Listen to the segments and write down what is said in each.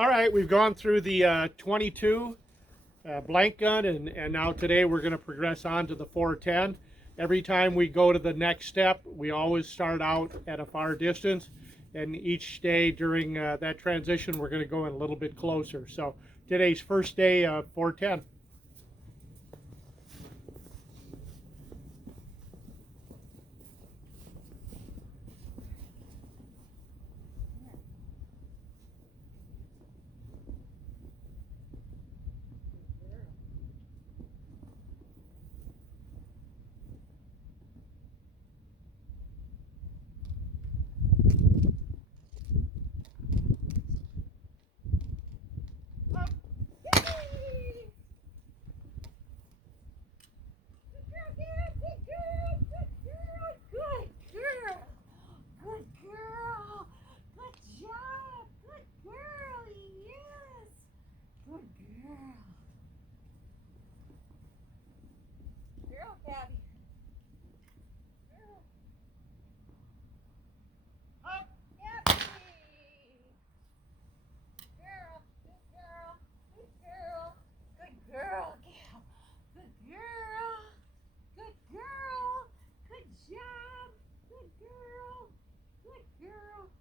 All right, we've gone through the 22 blank gun, and now today we're going to progress on to the 410. Every time we go to the next step, we always start out at a far distance, and each day during that transition, we're going to go in a little bit closer. So today's first day of 410.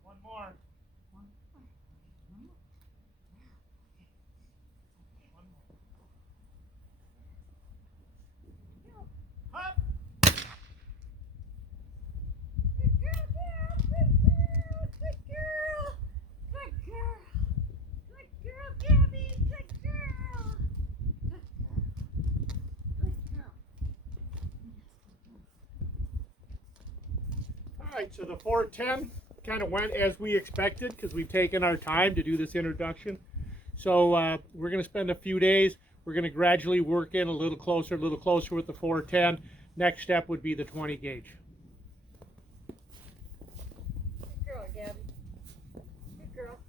One more. Up. All right, so the 410 kind of went as we expected because we've taken our time to do this introduction. So we're going to spend a few days. We're going to gradually work in a little closer with the 410. Next step would be the 20 gauge. Good girl, Gabby. Good girl.